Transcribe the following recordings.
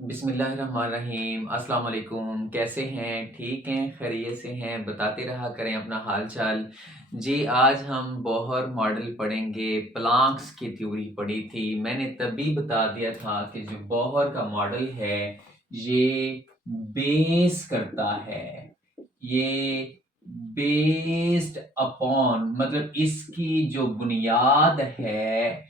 बिस्मिल्लाहिर्रहमानिर्रहीम। अस्सलाम वालेकुम। कैसे हैं? ठीक हैं? खैरियत से हैं? बताते रहा करें अपना हाल चाल। जी, आज हम बोहर मॉडल पढ़ेंगे। प्लांक्स की थ्योरी पढ़ी थी, मैंने तभी बता दिया था कि जो बोहर का मॉडल है ये बेस करता है, ये बेस्ड अपॉन, मतलब इसकी जो बुनियाद है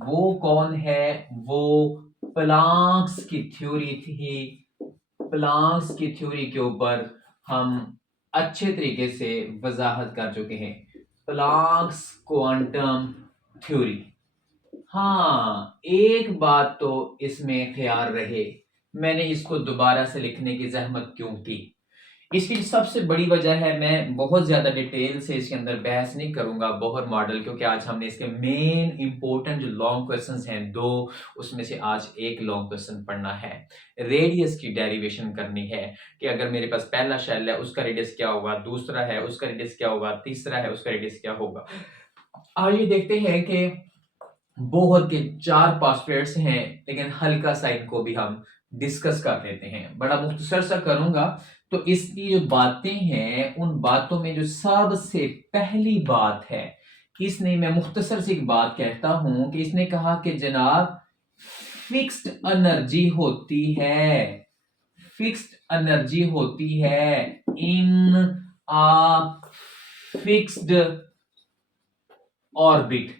वो कौन है? वो प्लांक्स की थ्योरी थी। प्लांक्स की थ्योरी के ऊपर हम अच्छे तरीके से वजाहत कर चुके हैं। Planck's quantum theory. हाँ, एक बात तो इसमें ख्याल रहे, मैंने इसको दोबारा से लिखने की जहमत क्यों की? इसकी सबसे बड़ी वजह है, मैं बहुत ज्यादा डिटेल से इसके अंदर बहस नहीं करूंगा बोहर मॉडल, क्योंकि आज हमने इसके मेन इंपॉर्टेंट जो लॉन्ग क्वेश्चंस हैं दो, उसमें से आज एक लॉन्ग क्वेश्चन पढ़ना है। रेडियस की डेरिवेशन करनी है कि अगर मेरे पास पहला शेल है उसका रेडियस क्या होगा, दूसरा है उसका रेडियस क्या होगा, तीसरा है उसका रेडियस क्या होगा। आइए देखते हैं कि बोहर के 4 पास्टरेट्स हैं, लेकिन हल्का सा इनको भी हम डिस्कस कर लेते हैं। बड़ा मुख्तसर सा करूंगा। तो इसकी जो बातें हैं, उन बातों में जो सबसे पहली बात है, इसने, मैं मुख्तसर सी एक बात कहता हूं कि इसने कहा कि जनाब फिक्स्ड एनर्जी होती है, फिक्स्ड एनर्जी होती है इन आ फिक्स्ड ऑर्बिट।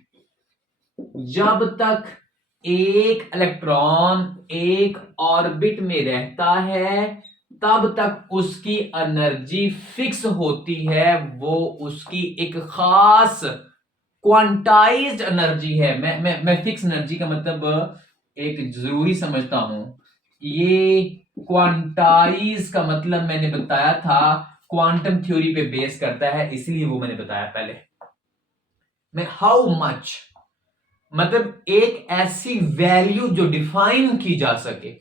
जब तक एक इलेक्ट्रॉन एक ऑर्बिट में रहता है तब तक उसकी एनर्जी फिक्स होती है, वो उसकी एक खास क्वांटाइज्ड एनर्जी है। मैं फिक्स एनर्जी का मतलब एक जरूरी समझता हूं। ये क्वांटाइज का मतलब मैंने बताया था क्वांटम थ्योरी पे बेस करता है, इसलिए वो मैंने बताया पहले। मैं हाउ मच, मतलब एक ऐसी वैल्यू जो डिफाइन की जा सके।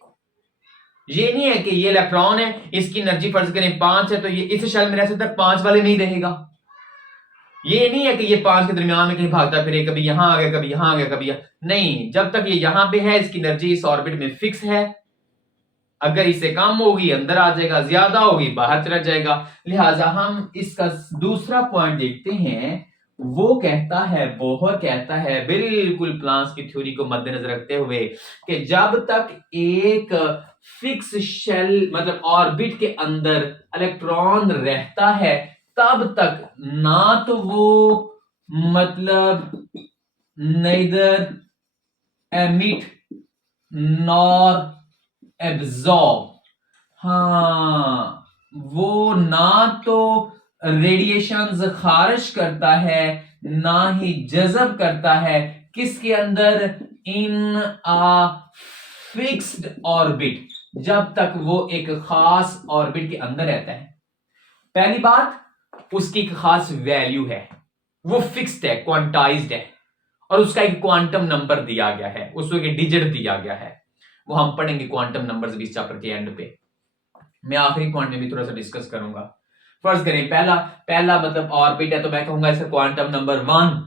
ये नहीं है कि ये इलेक्ट्रॉन है, इसकी एनर्जी फर्ज करें 5 है तो ये इस शेल में रह सकता है, 5 वाले में ही रहेगा। ये नहीं है कि ये 5 के दरमियान में कहीं भागता फिरे, कभी यहां आ गया, कभी यहां आ गया, कभी नहीं, जब तक ये यहां पे है इसकी एनर्जी इस ऑर्बिट में फिक्स है। अगर इससे कम होगी अंदर आ जाएगा, ज्यादा होगी बाहर चला जाएगा। लिहाजा हम इसका दूसरा पॉइंट देखते हैं। वो कहता है, बोहर कहता है, बिल्कुल प्लांक्स की थ्योरी को मद्देनजर रखते हुए, कि जब तक एक फिक्स शेल मतलब ऑर्बिट के अंदर इलेक्ट्रॉन रहता है तब तक ना तो वो, मतलब नेदर एमिट नॉर एब्जॉर्ब, हाँ, वो ना तो रेडिएशंस खारिज करता है ना ही जज़ब करता है। किसके अंदर? इन आ फिक्स्ड ऑर्बिट, जब तक वो एक खास ऑर्बिट के अंदर रहता है। पहली बात, उसकी एक खास वैल्यू है, वो फिक्स्ड है, क्वांटाइज्ड है, और उसका एक क्वांटम नंबर दिया गया है, उसको एक डिजिट दिया गया है। वो हम पढ़ेंगे क्वांटम नंबर्स भी इस चैप्टर के एंड पे। मैं आखिरी पॉइंट में भी थोड़ा सा डिस्कस करूंगा। फर्ज करें पहला पहला मतलब ऑर्बिट है, तो मैं कहूंगा इसका quantum number 1,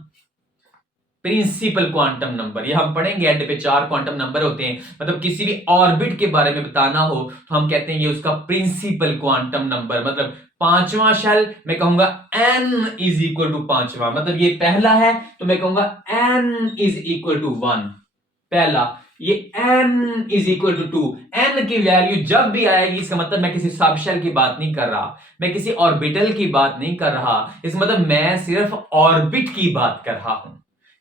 principal quantum number. ये हम पढ़ेंगे एंड पे, 4 क्वांटम नंबर होते हैं। मतलब किसी भी ऑर्बिट के बारे में बताना हो तो हम कहते हैं ये उसका प्रिंसिपल क्वांटम नंबर, मतलब 5वां शेल मैं कहूंगा n इज इक्वल टू 5वां, मतलब ये पहला है तो मैं कहूंगा n इज इक्वल टू 1 पहला। ये n is equal to 2, n की वैल्यू जब भी आएगी इसका मतलब मैं किसी सब शेल की बात नहीं कर रहा, मैं किसी ऑर्बिटल की बात नहीं कर रहा, इसका मतलब मैं सिर्फ ऑर्बिट की बात कर रहा हूं।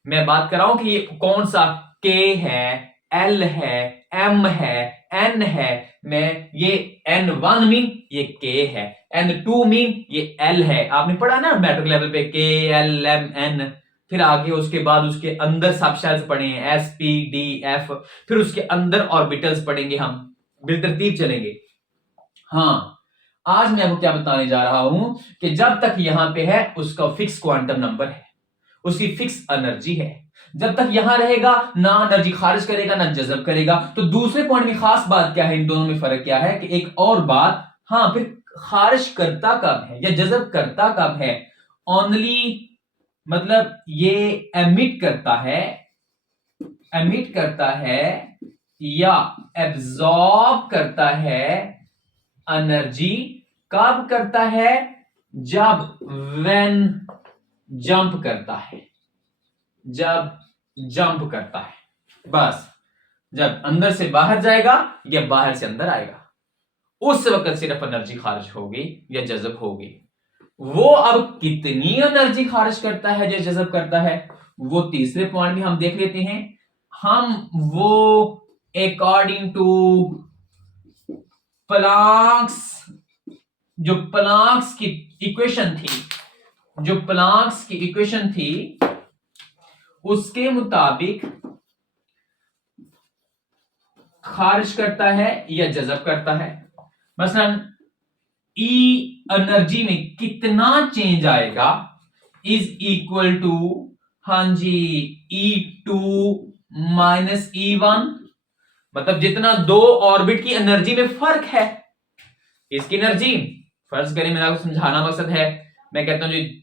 मैं बात कर रहा हूं कि ये कौन सा k है, l है, m है, n है। मैं ये n1 मीन ये k है, n2 मीन ये l है। आपने पढ़ा ना मैट्रिक लेवल पे k l m n, फिर आगे उसके बाद उसके अंदर सब शेल्स पढ़े हैं s p d f, फिर उसके अंदर ऑर्बिटल्स पढ़ेंगे, हम बिलतरतीब चलेंगे। हाँ, आज मैं आपको क्या बताने जा रहा हूं कि जब तक यहां पे है उसका फिक्स क्वांटम नंबर है, उसकी फिक्स एनर्जी है। जब तक यहां रहेगा ना एनर्जी खारिज करेगा ना जज़ब करेगा। तो दूसरे पॉइंट में खास बात क्या है, इन दोनों में फर्क क्या है कि एक और बात, हाँ, फिर खारिज करता कब है या जज़ब करता कब है? ओनली, मतलब ये एमिट करता है, एमिट करता है या एब्जॉर्ब करता है एनर्जी। कब करता है? जब व्हेन जंप करता है, जब जंप करता है। बस जब अंदर से बाहर जाएगा या बाहर से अंदर आएगा, उस वक्त सिर्फ एनर्जी खारिज होगी या जज़ब होगी। वो अब कितनी एनर्जी खारिज करता है या जज़ब करता है, वो तीसरे पॉइंट में हम देख लेते हैं। हम वो अकॉर्डिंग टू प्लांक्स, जो प्लांक्स की इक्वेशन थी, जो प्लांक्स की इक्वेशन थी उसके मुताबिक खारिज करता है या जज़ब करता है। मसलन ई एनर्जी में कितना चेंज आएगा इज इक्वल टू, हां जी, E2 माइनस E1। मतलब जितना दो ऑर्बिट की एनर्जी में फर्क है, इसकी एनर्जी, फर्ज करें, मेरा समझाना मकसद है, मैं कहता हूं जी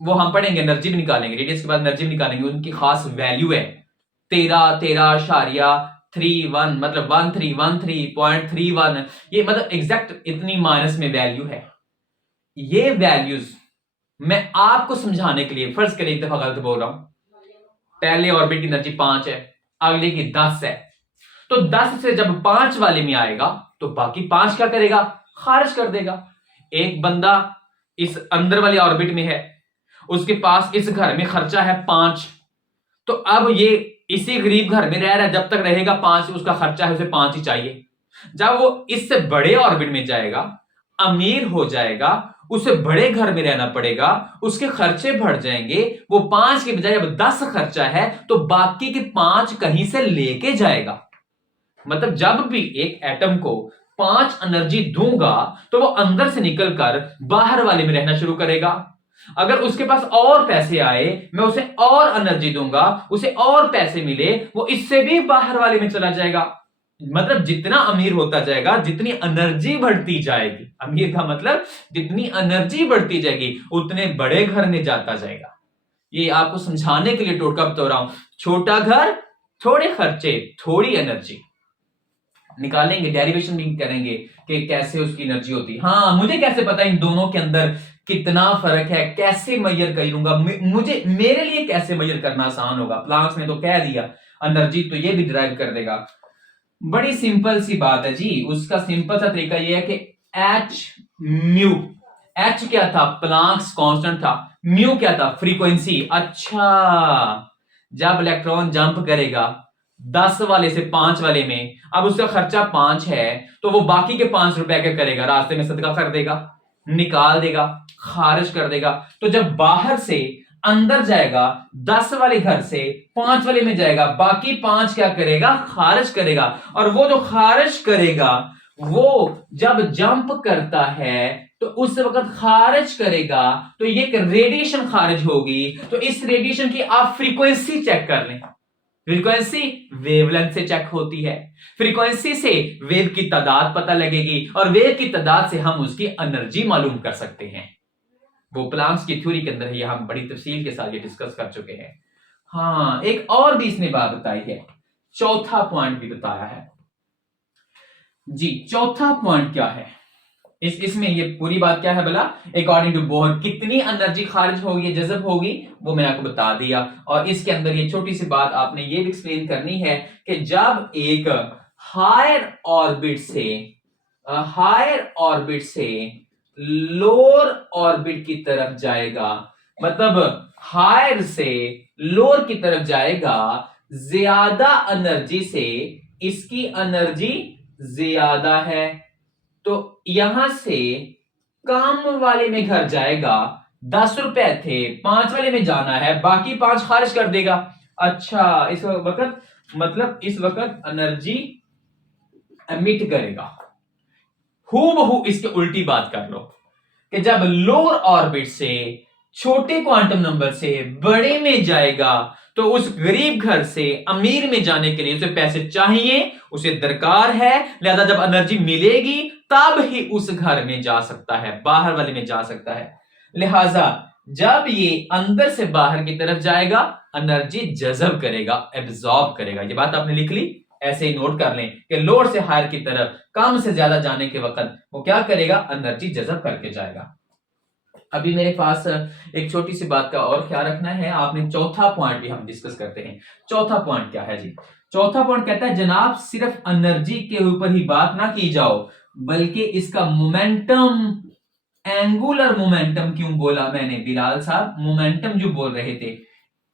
वो हम पढ़ेंगे, एनर्जी भी निकालेंगे, रेडियस के बाद एनर्जी भी निकालेंगे, उनकी खास वैल्यू है 13.31, मतलब 1313.31। ये मतलब एग्जैक्ट इतनी माइनस में वैल्यू है। ये वैल्यूज मैं आपको समझाने के लिए, फर्ज करें एक दफा गलत बोल रहा हूं, पहले ऑर्बिट की एनर्जी 5 है, अगले की 10 है, तो 10 से जब 5 वाले में आएगा तो बाकी 5 क्या करेगा? खारिज कर देगा। एक बंदा इस अंदर वाले ऑर्बिट में है, उसके पास इस घर में खर्चा है 5, तो अब ये इसी गरीब घर में रह रहा है, जब तक रहेगा 5 उसका खर्चा है, उसे 5 ही चाहिए। जब वो इससे बड़े ऑर्बिट में जाएगा, अमीर हो जाएगा, उसे बड़े घर में रहना पड़ेगा, उसके खर्चे बढ़ जाएंगे, वो 5 के बजाय अब 10 खर्चा है, तो बाकी के 5 कहीं से लेके जाएगा। मतलब जब भी एक एटम को 5 एनर्जी दूंगा तो वो अंदर से निकलकर बाहर वाले में रहना शुरू करेगा। अगर उसके पास और पैसे आए, मैं उसे और एनर्जी दूंगा, उसे और पैसे मिले, वो इससे भी बाहर वाले में चला जाएगा। मतलब जितना अमीर होता जाएगा, जितनी एनर्जी बढ़ती जाएगी, अमीर का मतलब जितनी एनर्जी बढ़ती जाएगी उतने बड़े घर में जाता जाएगा। ये आपको समझाने के लिए टोटका बता रहा हूं। छोटा घर, थोड़े खर्चे, थोड़ी एनर्जी। निकालेंगे, डेरिवेशन भी करेंगे कि कैसे उसकी एनर्जी होती। हाँ, मुझे कैसे पता इन दोनों के अंदर कितना फर्क है, कैसे मेजर करूंगा, मुझे, मेरे लिए कैसे मेजर करना आसान होगा। प्लांक्स ने तो कह दिया एनर्जी, तो ये भी डिराइव कर देगा। बड़ी सिंपल सी बात है जी। उसका सिंपल सा तरीका ये है कि एच म्यू, एच क्या था? प्लांक्स कांस्टेंट था। म्यू क्या था? फ्रीक्वेंसी। अच्छा, जब इलेक्ट्रॉन जंप करेगा 10 वाले से 5 वाले में, अब उसका खर्चा 5 है, तो वो बाकी के 5 रुपए क्या करेगा? रास्ते में सदका कर देगा, निकाल देगा, खारिज कर देगा। तो जब बाहर से अंदर जाएगा, 10 वाले घर से 5 वाले में जाएगा, बाकी 5 क्या करेगा? खारिज करेगा। और वो जो खारिज करेगा, वो जब जंप करता है तो उस वक्त खारिज करेगा, तो ये रेडिएशन खारिज होगी। तो इस रेडिएशन की आप फ्रीक्वेंसी चेक कर लें। फ्रीक्वेंसी वेवलेंथ से चेक होती है। फ्रीक्वेंसी से वेव की तादाद पता लगेगी, और वेव की तादाद से हम उसकी एनर्जी मालूम कर सकते हैं। वो प्लांक्स की थ्योरी के अंदर है, हम बड़ी तफसील के साथ ये डिस्कस कर चुके हैं। हाँ, एक और भी इसने बात बताई है, चौथा पॉइंट भी बताया है जी। चौथा पॉइंट क्या है इसमें? ये पूरी बात क्या है भला? अकॉर्डिंग टू बोहर कितनी एनर्जी खारिज होगी, जज़ब होगी, वो मैंने आपको बता दिया। और इसके अंदर ये छोटी सी बात आपने ये भी एक्सप्लेन करनी है कि जब एक हायर ऑर्बिट से लोअर ऑर्बिट की तरफ जाएगा, मतलब हायर से लोअर की तरफ जाएगा, ज्यादा एनर्जी से इसकी एनर्जी ज्यादा है, तो यहां से कम वाले में घर जाएगा। 10 रुपए थे, 5 वाले में जाना है, बाकी 5 खारिज कर देगा। अच्छा, इस वक्त मतलब इस वक्त एनर्जी एमिट करेगा। हूबहू इसके उल्टी बात कर लो कि जब लोअर ऑर्बिट से छोटे क्वांटम नंबर से बड़े में जाएगा, तो उस गरीब घर से अमीर में जाने के लिए उसे पैसे चाहिए, उसे दरकार है, लिहाजा जब एनर्जी मिलेगी तब ही उस घर में जा सकता है, बाहर वाले में जा सकता है। लिहाजा जब ये अंदर से बाहर की तरफ जाएगा, एनर्जी जज़ब करेगा, एब्जॉर्ब करेगा। ये बात आपने लिख ली, ऐसे ही नोट कर लें कि लोअर से हायर की तरफ कम से ज्यादा जाने के वक्त वो क्या करेगा, एनर्जी जज़ब करके जाएगा। अभी मेरे पास एक छोटी सी बात का और ख्याल रखना है, आपने चौथा पॉइंट भी हम डिस्कस करते हैं। चौथा पॉइंट क्या है जी? चौथा पॉइंट कहता है जनाब सिर्फ एनर्जी के ऊपर ही बात ना की जाओ, बल्कि इसका मोमेंटम, एंगुलर मोमेंटम क्यों बोला मैंने बिलाल साहब, मोमेंटम जो बोल रहे थे,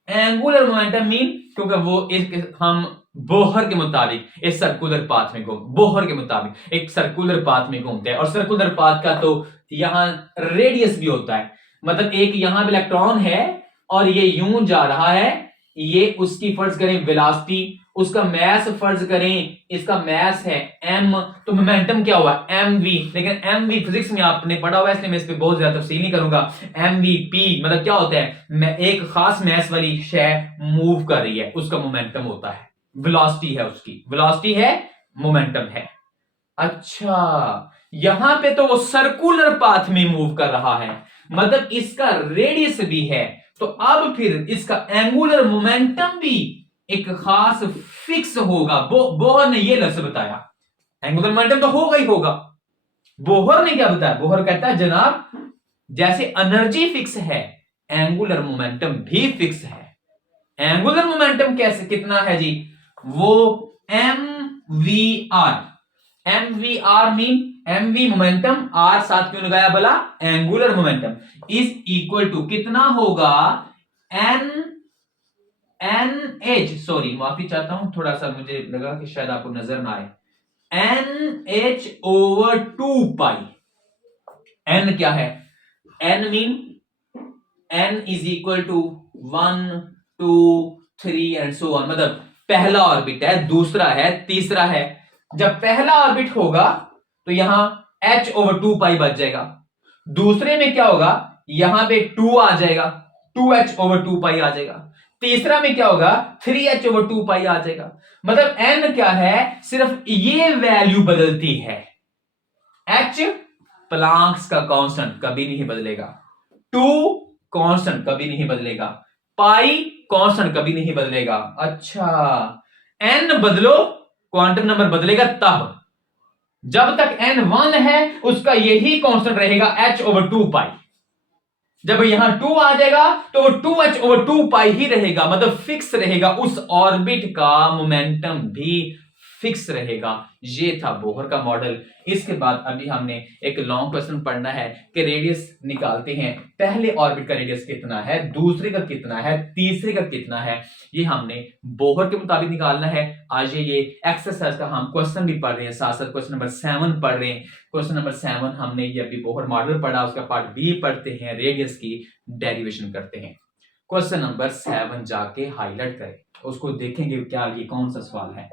एंगुलर मोमेंटम मीन क्योंकि वो एक हम बोहर के मुताबिक एक सर्कुलर पाथ में बोहर के मुताबिक एक सर्कुलर पाथ में घूमते हैं, और सर्कुलर पाथ का तो यहां रेडियस भी होता है, मतलब एक यहां पे इलेक्ट्रॉन है और ये यूं जा रहा है, ये उसकी फर्ज करें वेलोसिटी, उसका मैस फर्ज करें इसका मैस है m, तो मोमेंटम क्या हुआ mv, लेकिन mv फिजिक्स में आपने पढ़ा हुआ है इसलिए मैं इस पे बहुत ज्यादा तफसील नहीं करूंगा। mvp मतलब क्या होता है, मैं एक खास मैस वाली शय मूव कर रही है उसका मोमेंटम होता है, वेलोसिटी है उसकी, वेलोसिटी है मोमेंटम है। अच्छा यहां पे तो वो सर्कुलर पाथ में मूव कर रहा है, मतलब इसका रेडियस भी है, तो अब फिर इसका एंगुलर मोमेंटम भी एक खास फिक्स होगा। बोहर ने ये लफ्ज बताया, एंगुलर मोमेंटम तो होगा ही होगा। बोहर ने क्या बताया, बोहर कहता है जनाब जैसे एनर्जी फिक्स है एंगुलर मोमेंटम भी फिक्स है। एंगुलर मोमेंटम कैसे कितना है जी, वो mvr, mvr mean mv momentum, r साथ क्यों लगाया भला, angular momentum is equal to कितना होगा, NH, सॉरी माफी चाहता हूं, थोड़ा सा मुझे लगा कि शायद आपको नजर ना आए, NH ओवर 2 पाई। N क्या है, N mean N is equal to 1 2 3 and so on, मतलब पहला ऑर्बिट है, दूसरा है, तीसरा है। जब पहला ऑर्बिट होगा तो यहां H ओवर 2 पाई बच जाएगा, दूसरे में क्या होगा, यहां पे 2 आ जाएगा, 2H ओवर 2 पाई आ जाएगा, तीसरा में क्या होगा 3H ओवर 2 पाई आ जाएगा। मतलब N क्या है, सिर्फ ये वैल्यू बदलती है, H प्लांक्स का कांस्टेंट कभी नहीं बदलेगा, 2 कांस्टेंट कभी नहीं बदलेगा, पाई कांस्टेंट कभी नहीं बदलेगा। अच्छा N बदलो क्वांटम नंबर बदलेगा तब, जब तक N 1 है उसका यही कांस्टेंट रहेगा H ओवर 2 पाई, जब यहां 2 आ जाएगा तो वो 2H ओवर 2 पाई ही रहेगा, मतलब फिक्स रहेगा, उस ऑर्बिट का मोमेंटम भी फिक्स रहेगा। ये था बोहर का मॉडल। इसके बाद अभी हमने एक लॉन्ग क्वेश्चन पढ़ना है कि रेडियस निकालते हैं, पहले ऑर्बिट का रेडियस कितना है, दूसरे का कितना है, तीसरे का कितना है, ये हमने बोहर के मुताबिक निकालना है। आज ये एक्सरसाइज का हम क्वेश्चन भी पढ़ रहे हैं, साथ साथ क्वेश्चन नंबर 7 पढ़ रहे हैं। क्वेश्चन नंबर 7 हमने ये अभी बोहर मॉडल पढ़ा, उसका पार्ट बी पढ़ते हैं, रेडियस की डेरिवेशन करते हैं। क्वेश्चन नंबर 7 जाके हाईलाइट करें, उसको देखेंगे क्या ये कौन सा सवाल है।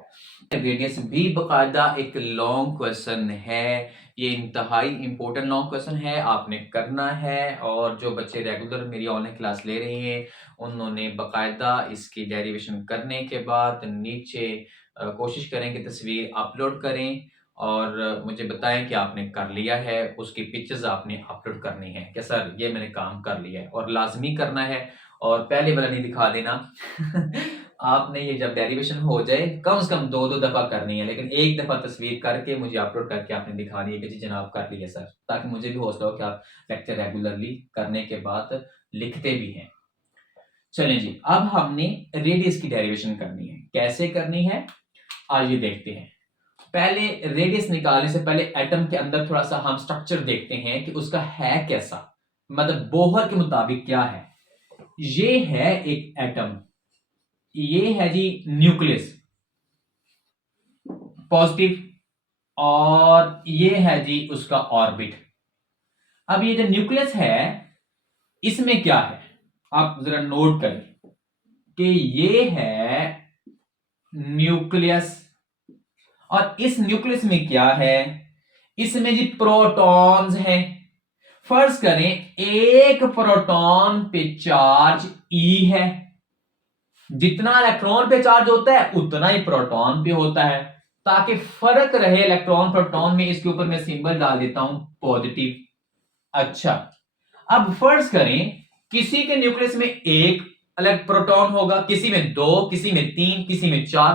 रेडियस भी बकायदा एक लॉन्ग क्वेश्चन है, ये इंतहाई इंपॉर्टेंट लॉन्ग क्वेश्चन है, आपने करना है। और जो बच्चे रेगुलर मेरी ऑनलाइन क्लास ले रहे हैं उन्होंने बकायदा इसकी डेरिवेशन करने के बाद नीचे कोशिश करें कि तस्वीर अपलोड करें और मुझे बताएं कि आपने कर लिया है, उसकी पिक्चर्स आपने अपलोड करनी है कि सर ये मैंने काम कर लिया है, और लाजमी करना है, और पहले वाला नहीं दिखा देना आपने ये जब डेरिवेशन हो जाए कम से कम 2-2 दफा करनी है, लेकिन एक दफा तस्वीर करके मुझे अपलोड करके आपने दिखानी है कि जी जनाब कर लिया सर, ताकि मुझे भी हौसला हो कि आप लेक्चर रेगुलरली करने के बाद लिखते भी हैं। चलें जी, अब हमने रेडियस की डेरिवेशन करनी है, कैसे करनी है आइए देखते हैं। पहले रेडियस निकालने से पहले एटम के अंदर थोड़ा सा हम स्ट्रक्चर देखते हैं कि उसका है कैसा, मतलब बोहर के मुताबिक क्या है। ये है एक एटम, ये है जी न्यूक्लियस पॉजिटिव, और ये है जी उसका ऑर्बिट। अब ये जो न्यूक्लियस है इसमें क्या है, आप जरा नोट करें कि ये है न्यूक्लियस, और इस न्यूक्लियस में क्या है, इसमें जी प्रोटॉन्स हैं। फर्ज करें एक प्रोटॉन पे चार्ज E है, जितना इलेक्ट्रॉन पे चार्ज होता है उतना ही प्रोटॉन पे होता है, ताकि फर्क रहे इलेक्ट्रॉन प्रोटॉन में, इसके ऊपर मैं सिंबल डाल देता हूं पॉजिटिव। अच्छा अब फर्ज करें किसी के न्यूक्लियस में एक प्रोटॉन होगा, किसी में 2, किसी में 3, किसी में 4,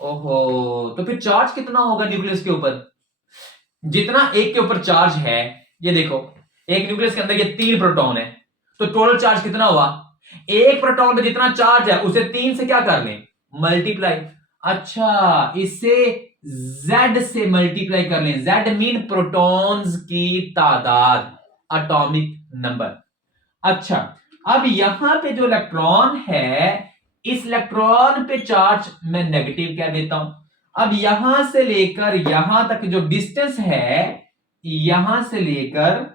ओहो, तो फिर चार्ज कितना होगा न्यूक्लियस के ऊपर? जितना एक के ऊपर चार्ज है, ये देखो, एक न्यूक्लियस के अंदर ये 3 प्रोटॉन है, तो टोटल चार्ज कितना हुआ? एक प्रोटॉन में जितना चार्ज है उसे 3 से क्या कर लें? मल्टीप्लाई। अच्छा, इसे Z से मल्टीप्लाई कर लें। Z मीन प्रोटॉन्स की तादाद, एटॉमिक नंबर। अच्छा, अब यहां पे जो इलेक्ट्रॉन है, इस इलेक्ट्रॉन पे चार्ज मैं नेगेटिव कह देता हूं। अब यहां से लेकर यहां तक जो डिस्टेंस है, यहां से लेकर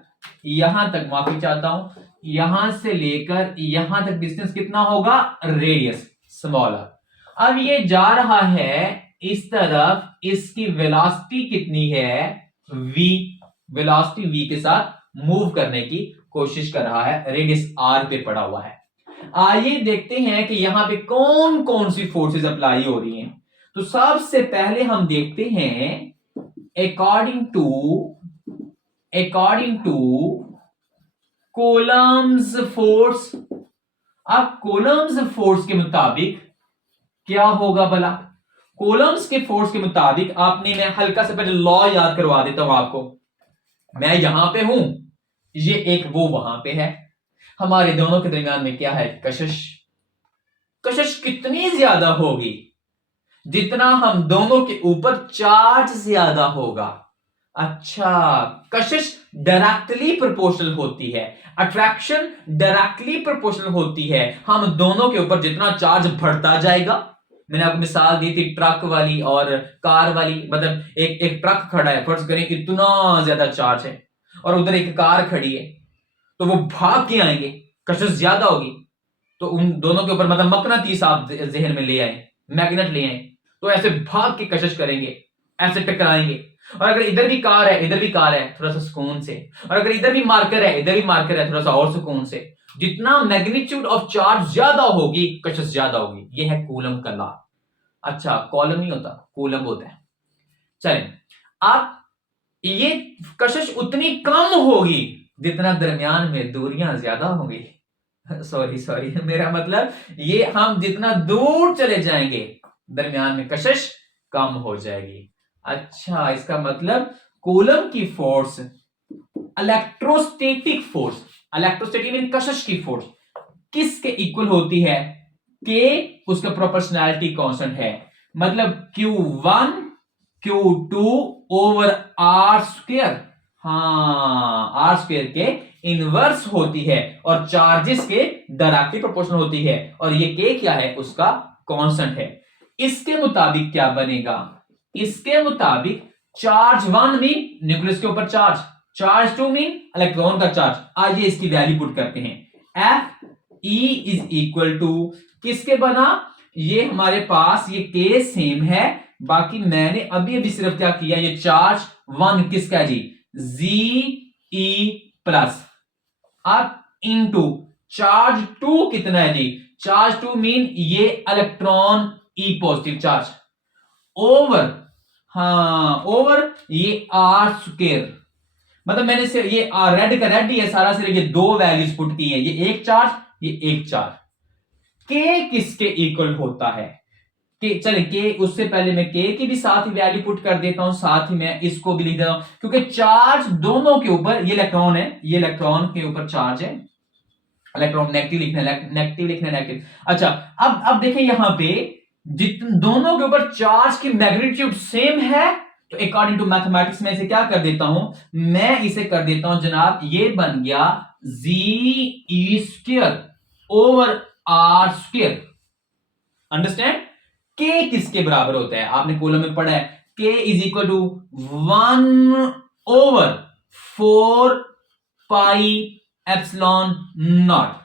यहां तक, माफी चाहता हूं, यहां से लेकर यहां तक डिस्टेंस कितना होगा? Radius smaller. अब ये जा रहा है इस तरफ, इसकी वेलोसिटी कितनी है? v। वेलोसिटी v के साथ मूव करने की कोशिश कर रहा है, रेडियस r पे पड़ा हुआ है। आइए देखते हैं कि यहां पे कौन कौन सी फोर्सेस अप्लाई हो रही हैं। तो सबसे पहले हम देखते हैं अकॉर्डिंग टू कूलम्ब्स फोर्स। अब कूलम्ब्स फोर्स के मुताबिक क्या होगा भला? कूलम्ब्स के फोर्स के मुताबिक आपने, मैं हल्का से पहले लॉ याद करवा देता हूं आपको। मैं यहां पे हूं, ये एक वो वहां पे है, हमारे दोनों के दरमियान में क्या है? कशिश। कशिश कितनी ज्यादा होगी? जितना हम दोनों के ऊपर चार्ज ज्यादा होगा। अच्छा, कशिश डायरेक्टली प्रोपोर्शनल होती है, अट्रैक्शन डायरेक्टली प्रोपोर्शनल होती है। हम दोनों के ऊपर जितना चार्ज बढ़ता जाएगा, मैंने आपको मिसाल दी थी ट्रक वाली और कार वाली, मतलब एक ट्रक खड़ा है, फर्ज करें इतना ज्यादा चार्ज है, और उधर एक कार खड़ी है, तो वो भाग के आएंगे, कशिश ज्यादा होगी, तो उन दोनों के ऊपर मतलब मकनातीस आप जहन में ले आए, मैग्नेट ले आए, तो ऐसे भाग के कशिश करेंगे, ऐसे टकराएंगे। और अगर इधर भी कार है, इधर भी कार है, थोड़ा सा सुकून से, और अगर इधर भी मार्कर है, इधर भी मार्कर है, थोड़ा सा और सुकून से। जितना मैग्नीट्यूड ऑफ चार्ज ज्यादा होगी, कशिश ज्यादा होगी। ये है कूलम का लॉ। अच्छा, कॉलम नहीं होता, कूलम होता है। चलें, आप ये कशिश उतनी कम होगी जितना दरमियान में दूरियां ज्यादा होंगी। सॉरी, मेरा मतलब ये, हम जितना दूर चले जाएंगे दरमियान में कशिश कम हो जाएगी। अच्छा, इसका मतलब कूलम की force, electrostatic force, electrostatic mean कशिश की फोर्स किसके इक्वल होती है? के उसका प्रोपोर्शनैलिटी कांस्टेंट है, मतलब Q1 Q2 over R square. हाँ, R स्क्वायर के इनवर्स होती है और चार्जेस के डायरेक्टली प्रोपोर्शनल होती है, और ये के क्या है? उसका कांस्टेंट है। इसके मुताबिक क्या बनेगा? इसके मुताबिक चार्ज 1 मीन न्यूक्लियस के ऊपर चार्ज, चार्ज 2 मीन इलेक्ट्रॉन का चार्ज। आइए इसकी वैल्यू पुट करते हैं। F E is equal to किसके बना? ये हमारे पास ये के सेम है, बाकी मैंने अभी अभी सिर्फ क्या किया, ये चार्ज 1 किसका है जी? जी ई प्लस, अब इनटू चार्ज 2 कितना है जी? चार्ज 2 मीन ये इलेक्ट्रॉन ई पॉजिटिव चार्ज, ओवर, हाँ ओवर ये आर स्क्वायर। मतलब मैंने सिर्फ ये रेड का रेड ही है सारा, सिर्फ ये 2 वैल्यूज पुट की है, ये एक चार्ज, ये एक चार्ज। के किसके इक्वल होता है? के, चले के उससे पहले मैं के की भी साथ ही वैल्यू पुट कर देता हूं, साथ ही मैं इसको भी लिख देता हूं, क्योंकि चार्ज दोनों के ऊपर, ये इलेक्ट्रॉन है, ये इलेक्ट्रॉन के ऊपर चार्ज है, इलेक्ट्रॉन नेगेटिव लिखना है, नेगेटिव लिखना है, नेगेटिव। अच्छा, अब देखें यहां पे जितने दोनों के ऊपर चार्ज की मैग्नीट्यूड सेम है, तो अकॉर्डिंग टू मैथमेटिक्स में इसे क्या कर देता हूं? मैं इसे कर देता हूं जनाब, ये बन गया G E square over R square. Understand? के किसके बराबर होता है? आपने कॉलम में पढ़ा है, K is equal to 1 over 4 pi epsilon naught.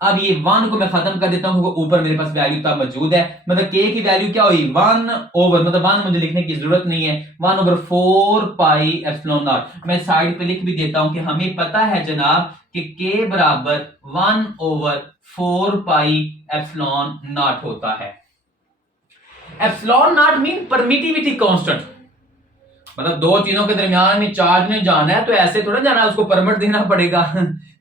अब ये 1 को मैं खत्म कर देता हूं, ऊपर मेरे पास वैल्यू तब मौजूद है, मतलब के की वैल्यू क्या हुई? 1 ओवर, मतलब 1 मुझे लिखने की जरूरत नहीं है, 1 ओवर 4 पाई एप्सिलॉन नॉट। मैं साइड पे लिख भी देता हूं कि हमें पता है जनाब कि के बराबर 1 ओवर 4 पाई एप्सिलॉन नॉट होता है। Epsilon not mean permittivity constant, मतलब दो चीजों के दरमियान में चार्ज में जाना है तो ऐसे थोड़ा जाना है, उसको परमिट देना पड़ेगा।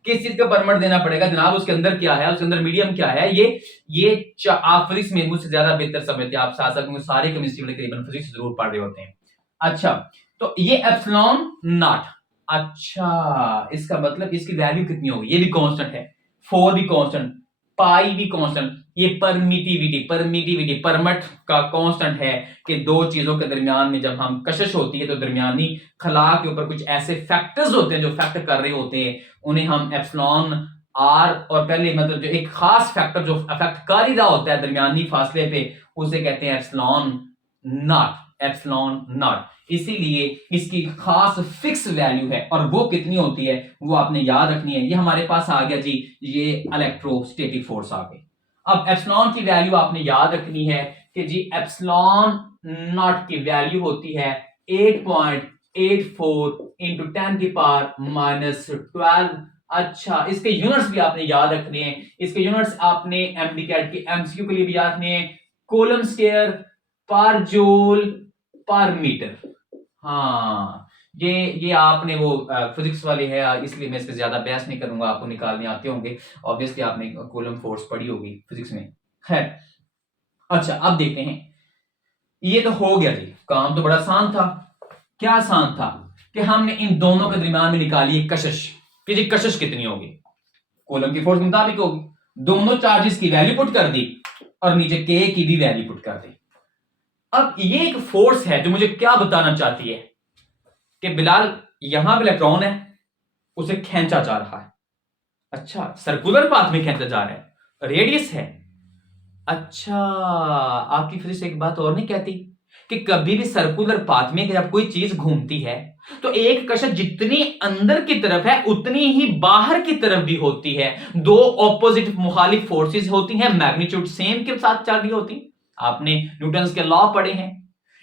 किस चीज का परमिट देना पड़ेगा जनाब, उसके अंदर क्या है, उसके अंदर मीडियम क्या है, ये आप फिजिक्स में मुझसे ज्यादा बेहतर समझते हैं, आप साथ साथ में सारे केमिस्ट्री वाले करीबन फिजिक्स जरूर पढ़ रहे होते हैं। अच्छा, तो ये एप्सिलॉन नॉट, अच्छा इसका मतलब इसकी वैल्यू कितनी होगी, ये भी कांस्टेंट है, 4 भी कांस्टेंट, पाई भी कांस्टेंट, ये परमिटिविटी परमट का कांस्टेंट है कि दो चीजों के दरमियान में जब हम कशिश होती है तो दरमियानी खला के ऊपर कुछ ऐसे फैक्टर्स होते हैं जो फैक्ट कर रहे होते हैं, उन्हें हम एप्सिलॉन आर और पहले मतलब जो एक खास फैक्टर जो अफेक्ट कर ही रहा होता है दरमियानी फासले पे, उसे कहते हैं एप्सिलॉन नॉट। इसीलिए इसकी खास फिक्स वैल्यू है और वो कितनी होती है वो आपने याद रखनी है। ये हमारे पास आ गया जी, ये इलेक्ट्रोस्टैटिक फोर्स आ गई। अब एप्सिलॉन की वैल्यू आपने याद रखनी है कि जी एप्सिलॉन नॉट की वैल्यू होती है 8.84 इंटू 10⁻⁻12। अच्छा, इसके यूनिट्स भी आपने याद रखने हैं, इसके यूनिट्स आपने एमडीकैट के एमसीक्यू के लिए भी याद रखने हैं, कूलम स्क्वायर पर जूल पर मीटर। हाँ, ये आपने वो फिजिक्स वाले है इसलिए मैं इस पे ज्यादा बहस नहीं करूंगा, आपको निकालने आते होंगे, ऑब्वियसली आपने कूलम फोर्स पढ़ी होगी फिजिक्स में। खैर, अच्छा अब देखते हैं, ये तो हो गया जी, काम तो बड़ा आसान था। क्या आसान था कि हमने इन दोनों के दरमियान में निकाली कशिश, कि जी कशिश कितनी होगी, कूलम की फोर्स के मुताबिक होगी, दोनों चार्जेस की वैल्यू पुट कर दी और नीचे के की भी वैल्यू पुट कर दी। अब ये एक फोर्स है जो मुझे क्या बताना चाहती है कि बिलाल यहां पे इलेक्ट्रॉन है, उसे खींचा जा रहा है, अच्छा सर्कुलर पाथ में खींचा जा रहा है, रेडियस है। अच्छा, आपकी फिजिक्स एक बात और नहीं कहती कि कभी भी सर्कुलर पाथ में जब कोई चीज घूमती है तो एक कशिश जितनी अंदर की तरफ है उतनी ही बाहर की तरफ भी होती है, दो ऑपोजिट मुखालिफ फोर्सेस होती हैं, मैग्नीट्यूड सेम के साथ चल रही होती। आपने न्यूटन के लॉ पढ़े हैं,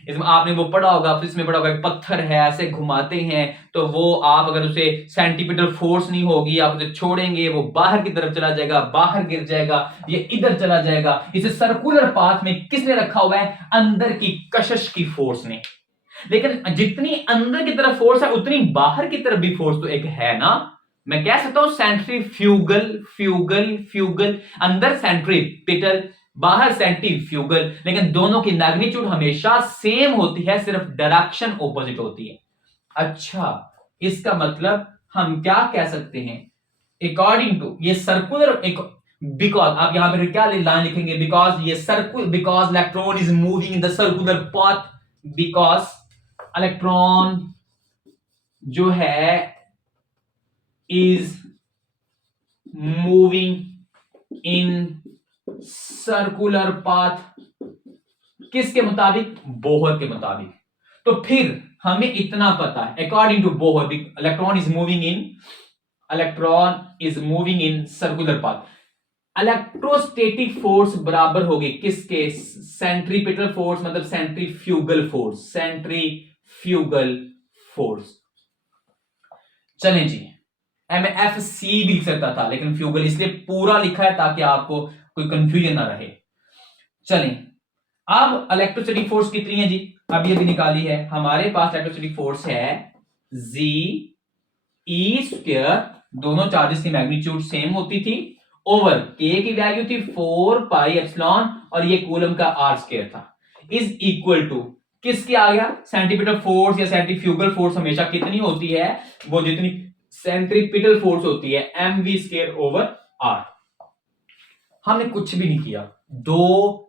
इसमें आपने वो पढ़ा होगा, फिजिक्स में पढ़ा होगा, एक पत्थर है ऐसे घुमाते हैं तो वो आप अगर उसे सेंटीमीटर फोर्स नहीं होगी, आप उसे छोड़ेंगे वो बाहर की तरफ चला जाएगा, बाहर गिर जाएगा, ये इधर चला जाएगा। इसे सर्कुलर पाथ में किसने रखा हुआ है, अंदर की कशिश की फोर्स ने। लेकिन जितनी अंदर की तरफ फोर्स है उतनी बाहर की तरफ भी फोर्स तो एक है ना, मैं कह सकता हूं सेंट्रीफ्यूगल फ्यूगल, अंदर सेंट्रीपिटल बाहर सेंट्रीफ्यूगल, लेकिन दोनों की मैग्नीट्यूड हमेशा सेम होती है, सिर्फ डायरेक्शन ऑपोजिट होती है। अच्छा, इसका मतलब हम क्या कह सकते हैं, अकॉर्डिंग टू ये सर्कुलर एक, बिकॉज आप यहां पर क्या लाइन लिखेंगे, बिकॉज ये circular, because electron is moving in the circular path, because electron जो है is moving in circular path, किसके मुताबिक, बोहर के मुताबिक। तो फिर हमें इतना पता है, according to Bohr electron is moving in circular path, electrostatic force बराबर होगी किसके, सेंट्रीपिटल फोर्स मतलब सेंट्रीफ्यूगल फोर्स। चलें जी, MFC भी लिख सकता था लेकिन फ्यूगल इसलिए पूरा लिखा है ताकि आपको कोई कंफ्यूजन ना रहे। चलें, अब इलेक्ट्रोस्टैटिक फोर्स कितनी है जी, अब ये भी निकाली है हमारे पास, इलेक्ट्रोस्टैटिक फोर्स है G(E²), दोनों चार्जेस की मैग्नीट्यूड सेम होती थी, ओवर K की वैल्यू थी 4πε और ये कूलम का R² था, इज इक्वल टू किसके आ गया, सेंटीपिटल फोर्स या सेंट्रीफ्यूगल फोर्स हमेशा कितनी होती है, वो जितनी सेंट्रीपिटल फोर्स होती है mv²/r। हमने कुछ भी नहीं किया, दो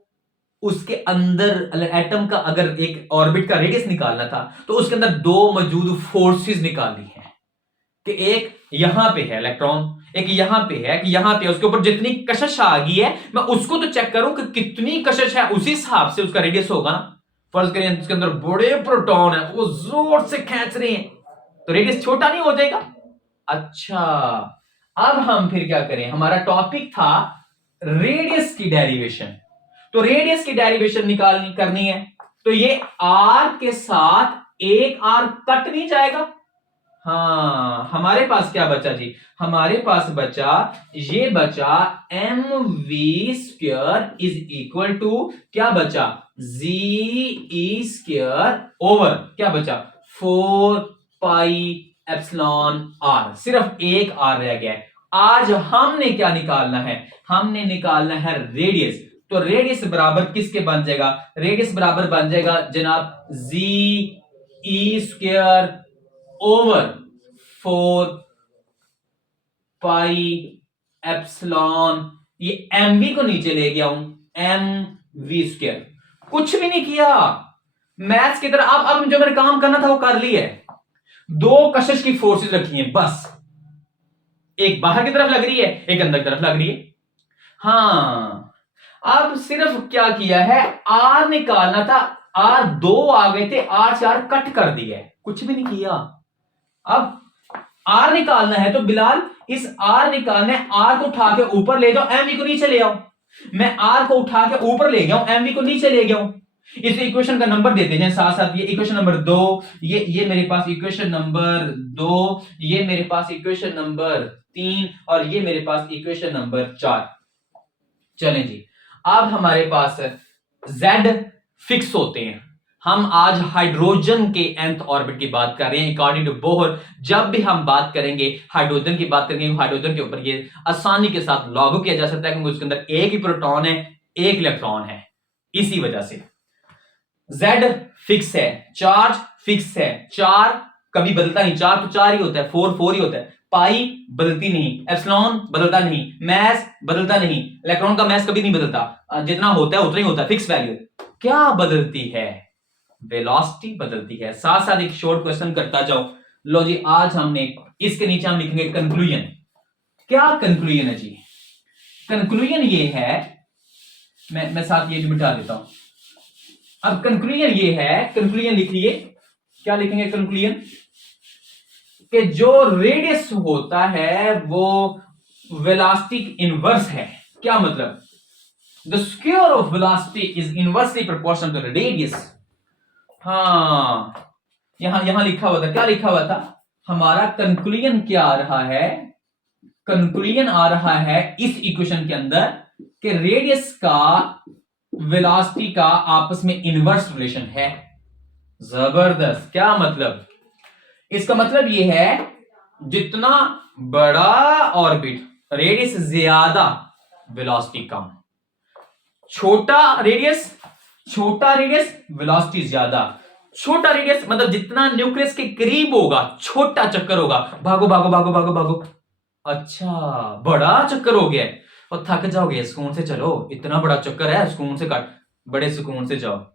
उसके अंदर एटम का अगर एक ऑर्बिट का रेडियस निकालना था तो उसके अंदर दो मौजूद फोर्सेस निकाली हैं कि एक यहां पे है इलेक्ट्रॉन, एक यहां पे है, कि यहां पे उसके ऊपर जितनी कशिश आ गई है मैं उसको तो चेक करूं कि कितनी कशिश है, उसी हिसाब से उसका रेडियस होगा ना। फर्ज करें उसके अंदर बड़े प्रोटॉन है, वो जोर से खींच रहे हैं तो रेडियस छोटा नहीं हो जाएगा। अच्छा, अब हम फिर क्या करें, हमारा टॉपिक था रेडियस की डेरिवेशन, तो रेडियस की डेरिवेशन निकालनी करनी है, तो ये आर के साथ एक आर कट नहीं जाएगा। हाँ, हमारे पास क्या बचा जी, हमारे पास बचा, ये बचा mv² इज इक्वल टू क्या बचा, GE² ओवर क्या बचा 4πε r, सिर्फ एक आर रह गया है, आज हमने क्या निकालना है, हमने निकालना है रेडियस। तो रेडियस बराबर किसके बन जाएगा, रेडियस बराबर बन जाएगा जनाब जी E square over 4 pi epsilon, ये एम वी को नीचे ले गया हूं, एम वी स्क्वायर। कुछ भी नहीं किया मैथ्स की तरह। अब जो मैंने काम करना था वो कर लिया है। दो कशिश की फोर्सेस रखी हैं बस, एक बाहर की तरफ लग रही है, एक अंदर की तरफ लग रही है। हाँ अब सिर्फ क्या किया है, आर निकालना था, आर दो आ गए थे, आर से आर कट कर दिया है, कुछ भी नहीं किया। अब आर निकालना है तो बिलाल इस आर निकालना है, आर को उठा के ऊपर ले जाओ, एमवी को नीचे ले आओ। मैं आर को उठा के ऊपर ले गया हूं, एमवी को नीचे ले गया हूं। इस इक्वेशन का नंबर देते हैं साथ साथ, ये इक्वेशन नंबर 2, ये मेरे पास इक्वेशन नंबर 2, ये मेरे पास इक्वेशन नंबर 3 और ये मेरे पास इक्वेशन नंबर 4। चलें जी, अब हमारे पास Z फिक्स होते हैं। हम आज हाइड्रोजन के nth ऑर्बिट की बात कर रहे हैं अकॉर्डिंग टू बोहर। जब भी हम बात करेंगे हाइड्रोजन की बात करेंगे, हाइड्रोजन के ऊपर ये आसानी के साथ लागू किया जा सकता है क्योंकि उसके अंदर एक ही प्रोटॉन है, एक इलेक्ट्रॉन है। इसी वजह से Z फिक्स है, चार्ज फिक्स है, 4 कभी बदलता नहीं, 4 तो 4 ही होता है, 4 4 ही होता है, पाई बदलती नहीं, एप्सिलॉन बदलता नहीं, मैस बदलता नहीं, इलेक्ट्रॉन का मैस कभी नहीं बदलता, जितना होता है उतना ही होता है, फिक्स वैल्यू। क्या बदलती है, वेलोसिटी बदलती है। साथ साथ एक शॉर्ट क्वेश्चन करता जाओ। लो जी, आज हमने इसके नीचे हम लिखेंगे कंक्लूजन। क्या कंक्लूजन है जी, कंक्लूजन ये है, मैं साथ ये भी मिटा देता हूं। अब कंक्लूजन ये है, कंक्लूजन लिखिए, क्या लिखेंगे कंक्लूजन, कि जो रेडियस होता है वो वेलोसिटी इनवर्स है। क्या मतलब, the square of velocity is inversely proportional to the radius. हाँ यहां लिखा हुआ था, क्या लिखा हुआ था, हमारा कंक्लूजन क्या आ रहा है, कंक्लूजन आ रहा है इस इक्वेशन के अंदर कि रेडियस का वेलोसिटी का आपस में इनवर्स रिलेशन है। जबरदस्त। क्या मतलब, इसका मतलब यह है जितना बड़ा ऑर्बिट, रेडियस ज्यादा, वेलोसिटी कम, छोटा रेडियस वेलोसिटी ज्यादा। छोटा रेडियस मतलब जितना न्यूक्लियस के करीब होगा छोटा चक्कर होगा, भागो भागो भागो भागो भागो, अच्छा बड़ा चक्कर हो गया और थक जाओगे, सुकून से चलो, इतना बड़ा चक्कर है, सुकून से काट, बड़े सुकून से जाओ।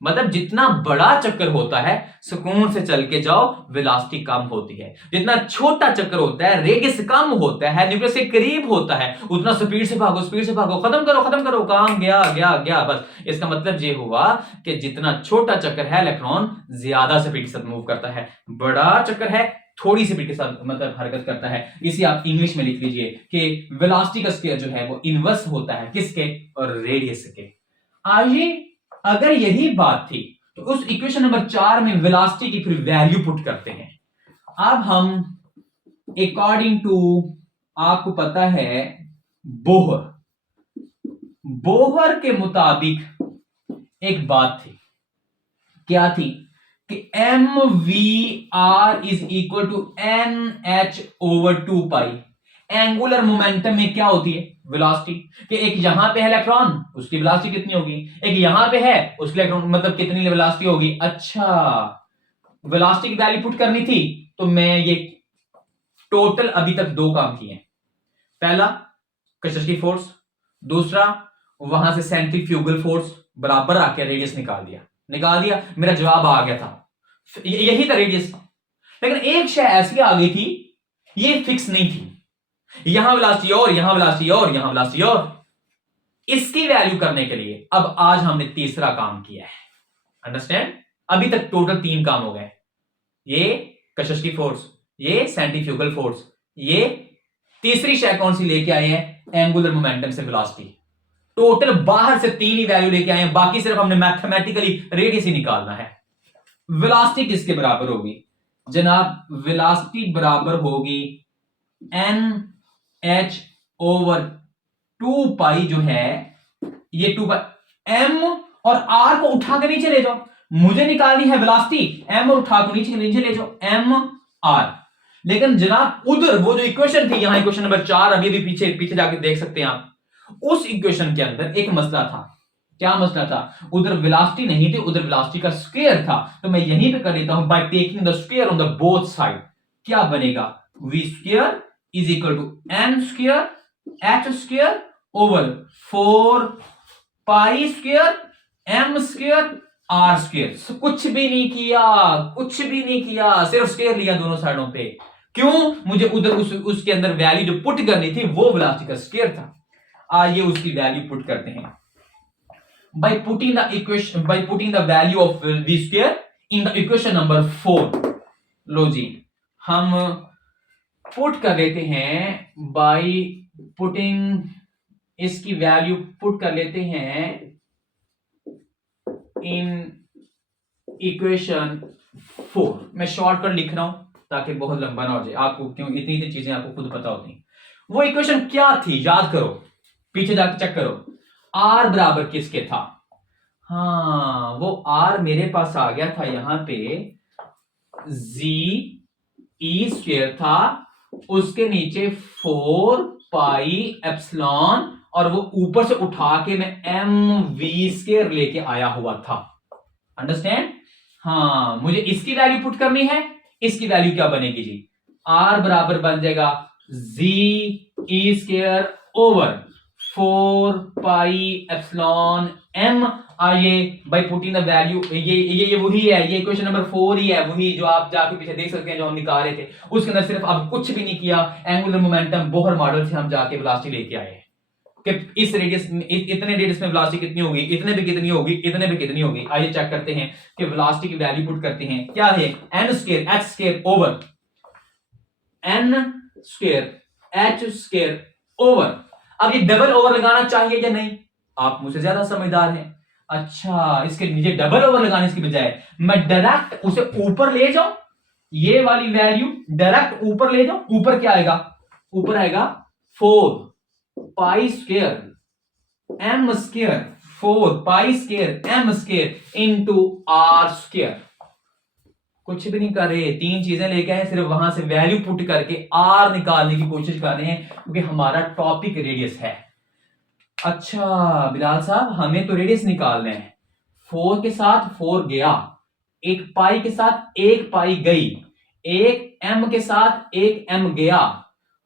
मतलब जितना बड़ा चक्कर होता है सुकून से चल के जाओ, वेलोसिटी कम होती है। जितना छोटा चक्कर होता है, रेडियस कम होता है, न्यूक्लियस के करीब होता है, उतना स्पीड से भागो, खत्म करो, काम गया गया गया, बस। इसका मतलब ये हुआ कि जितना छोटा चक्कर है इलेक्ट्रॉन ज्यादा स्पीड के साथ मूव करता है, बड़ा चक्कर है थोड़ी स्पीड के साथ मतलब हरकत करता है। इसे आप इंग्लिश में लिख लीजिए कि वेलोसिटी का स्क्वायर जो है वो इनवर्स होता है किसके, और रेडियस के। आइए, अगर यही बात थी तो उस इक्वेशन नंबर 4 में वेलोसिटी की फिर वैल्यू पुट करते हैं। अब हम अकॉर्डिंग टू, आपको पता है बोहर के मुताबिक एक बात थी, क्या थी, कि M V R is equal to N H over 2 pi. Angular momentum में क्या होती है, वेलोसिटी, कि एक यहां पे है इलेक्ट्रॉन, उसकी वेलोसिटी कितनी होगी, एक यहां पे है उसकी इलेक्ट्रॉन मतलब कितनी वेलोसिटी होगी। अच्छा, वेलोसिटी की वैल्यू पुट करनी थी तो मैं ये टोटल अभी तक 2 काम किए हैं। पहला कशिश की फोर्स, दूसरा वहां से सेंट्रीफ्यूगल फोर्स, बराबर आके रेडियस निकाल दिया, मेरा जवाब आ गया था, यही था रेडियस। लेकिन एक शय ऐसी आ गई थी, ये फिक्स नहीं थी, यहां वेलोसिटी और यहां वेलोसिटी और यहां वेलोसिटी और, इसकी वैल्यू करने के लिए अब आज हमने तीसरा काम किया है। अंडरस्टैंड, अभी तक टोटल 3 काम हो गए, ये कशिश की फोर्स, ये सेंट्रीफ्यूगल फोर्स, ये तीसरी शय कौन सी लेके आए हैं, एंगुलर मोमेंटम से वेलोसिटी। टोटल बाहर से 3 ही वैल्यू लेके आए हैं, बाकी सिर्फ हमने मैथमेटिकली रेडियस ही निकालना है। वेलोसिटी किसके बराबर होगी जनाब, वेलोसिटी बराबर होगी एन एच ओवर 2 पाई, जो है ये 2 पाई, एम और आर को उठा के नीचे ले जाओ, मुझे निकालनी है वेलोसिटी, एम और उठा के नीचे ले जाओ, एम आर। लेकिन जनाब उधर वो जो इक्वेशन थी, यहां इक्वेशन नंबर 4, अभी भी पीछे पीछे जाके देख सकते हैं आप, उस इक्वेशन के अंदर एक मसला था। क्या मसला था? उधर वेलोसिटी नहीं थी, उधर वेलोसिटी का स्क्वायर था। तो मैं यहीं पे कर लेता हूं, by taking the square on the both side. क्या बनेगा? v square is equal to m square h square over 4 pi square m square r square. कुछ भी नहीं किया, कुछ भी नहीं किया, सिर्फ स्क्वायर लिया दोनों साइडों पे। क्यों? मुझे उधर उसके अंदर वैल्यू जो पुट करनी थी वो वेलोसिटी का स्क्वायर था। आइए उसकी वैल्यू पुट करते हैं। by putting the value of v square in the equation number 4। लो जी, हम पुट कर लेते हैं by putting, इसकी वैल्यू पुट कर लेते हैं इन इक्वेशन 4। मैं शॉर्टकट लिख रहा हूं ताकि बहुत लंबा ना हो जाए आपको, क्यों इतनी इतनी चीजें आपको खुद पता होती। वो इक्वेशन क्या थी याद करो, पीछे जाके चेक करो। r बराबर किसके था? हाँ, वो r मेरे पास आ गया था यहां पे, z e स्क्वायर था, उसके नीचे 4 पाई एप्सिलॉन, और वो ऊपर से उठा के मैं एम वी स्क्वायर लेके आया हुआ था। अंडरस्टैंड? हाँ, मुझे इसकी वैल्यू पुट करनी है। इसकी वैल्यू क्या बनेगी जी? r बराबर बन जाएगा z e square over 4 pi epsilon m। आइए बाय पुटिंग द वैल्यू, ये वही है, ये इक्वेशन नंबर 4 ही है, वही जो आप जाके पीछे देख सकते हैं जो हम निकाल रहे थे। उसके अंदर सिर्फ अब कुछ भी नहीं किया, एंगुलर मोमेंटम बोहर मॉडल से हम जाके वेलोसिटी लेके आए कि इस रेडियस में, इतने रेडियस में वेलोसिटी कितनी होगी, इतने पे कितनी होगी, इतने पे कितनी होगी। आइए चेक करते हैं कि वेलोसिटी की वैल्यू पुट करते हैं। क्या है? n square h square over n square h square over. अब ये डबल ओवर लगाना चाहिए या नहीं? आप मुझसे ज्यादा समझदार हैं। अच्छा, इसके नीचे डबल ओवर लगाने की बजाय मैं डायरेक्ट उसे ऊपर ले जाऊं, ये वाली वैल्यू डायरेक्ट ऊपर ले जाऊं। ऊपर क्या आएगा? ऊपर आएगा 4 pi square m square, 4 pi square m square into r square. कुछ भी नहीं कर रहे, तीन चीजें लेके आए, सिर्फ वहां से वैल्यू पुट करके r निकालने की कोशिश कर रहे हैं, क्योंकि हमारा टॉपिक रेडियस है। अच्छा बिलाल साहब, हमें तो रेडियस निकालना है। 4 के साथ 4 गया, एक पाई के साथ एक पाई गई, एक m के साथ एक m गया।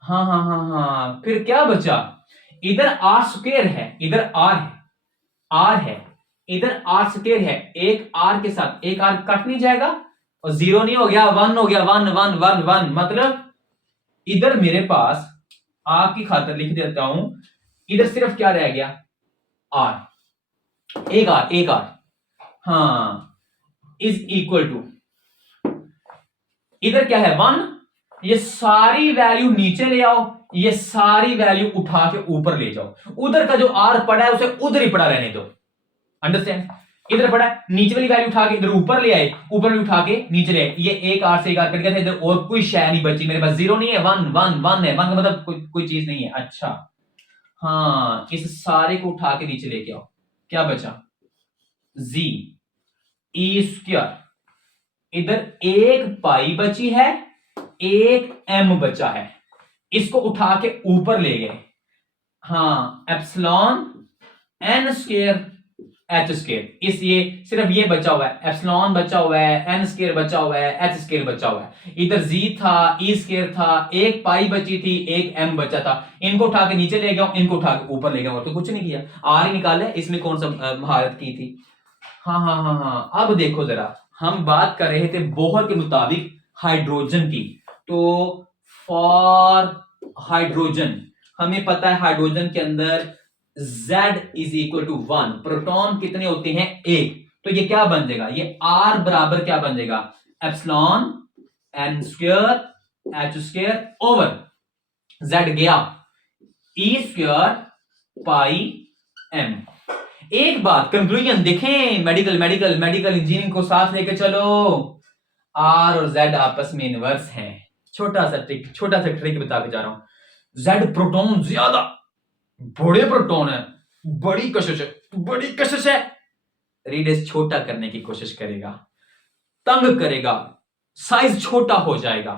हाँ हाँ हाँ हाँ, फिर क्या बचा? इधर r स्क्वायर है, इधर r है, r है, इधर r स्क्वायर है, एक r के साथ एक r कट नहीं जाएगा और 0 नहीं हो गया, 1 हो गया, 1 1 1 1। मतलब इधर मेरे पास, आपकी खातिर लिख देता हूं, इधर सिर्फ क्या रह गया? r, एक r, हाँ, इज इक्वल टू, इधर क्या है? 1। ये सारी वैल्यू नीचे ले आओ, ये सारी वैल्यू उठा के ऊपर ले जाओ। उधर का जो r पड़ा है उसे उधर ही पड़ा रहने दो। अंडरस्टैंड? इधर पड़ा है, नीचे वाली वैल्यू उठा के इधर ऊपर ले आए, ऊपर भी उठा के नीचे ले आए। ये एक r से एक r कट गया था, इधर और कोई शय नहीं बची मेरे पास, 0 नहीं है, 1 1 1 है। 1 का मतलब कोई चीज नहीं है। अच्छा हाँ, इस सारे को उठा के नीचे लेके आओ। क्या बचा? z e स्क्वायर, इधर एक पाई बची है, एक m बचा है, इसको उठा के ऊपर ले गए। हाँ, epsilon n square h square, इसलिए सिर्फ ये बचा हुआ है, एप्सिलॉन बचा हुआ है, n स्क्वायर बचा हुआ है, h स्क्वायर बचा हुआ है। इधर z था, e स्क्वायर था, एक पाई बची थी, एक m बचा था। इनको उठा के नीचे ले गया, इनको उठा के ऊपर ले गया, और तो कुछ नहीं किया। r ही निकाला, इसमें कौन सा महारत की थी? हाँ हाँ हाँ हाँ, अब देखो जरा, हम बात कर रहे थे बोहर के मुताबिक हाइड्रोजन की। तो फॉर हाइड्रोजन हमें पता है हाइड्रोजन के अंदर Z is equal to 1, proton कितने होते हैं? एक। तो ये क्या बन जाएगा? ये R बराबर क्या बन जाएगा? Epsilon n square h square over Z गया, E स्क्वायर पाई m। एक बात कंक्लूजन देखें, मेडिकल मेडिकल मेडिकल इंजीनियरिंग को साथ लेके चलो। R और Z आपस में इनवर्स हैं। छोटा सा ट्रिक बता के जा रहा हूं। Z प्रोटॉन ज्यादा, बड़े प्रोटॉन है, बड़ी कशिश है, रेडियस छोटा करने की कोशिश करेगा, तंग करेगा, साइज छोटा हो जाएगा।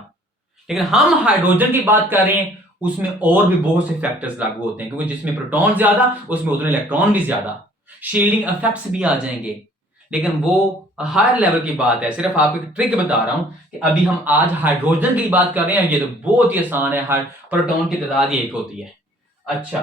लेकिन हम हाइड्रोजन की बात कर रहे हैं, उसमें और भी बहुत से फैक्टर्स लागू होते हैं, क्योंकि जिसमें प्रोटॉन ज्यादा उसमें उतने इलेक्ट्रॉन भी ज्यादा, शील्डिंग इफेक्ट्स भी आ जाएंगे। लेकिन वो हायर लेवल की बात है, सिर्फ आपको एक ट्रिक बता रहा हूं कि अभी हम आज हाइड्रोजन की बात कर रहे हैं, ये तो बहुत ही आसान है, प्रोटॉन की तादाद ही एक होती है। अच्छा,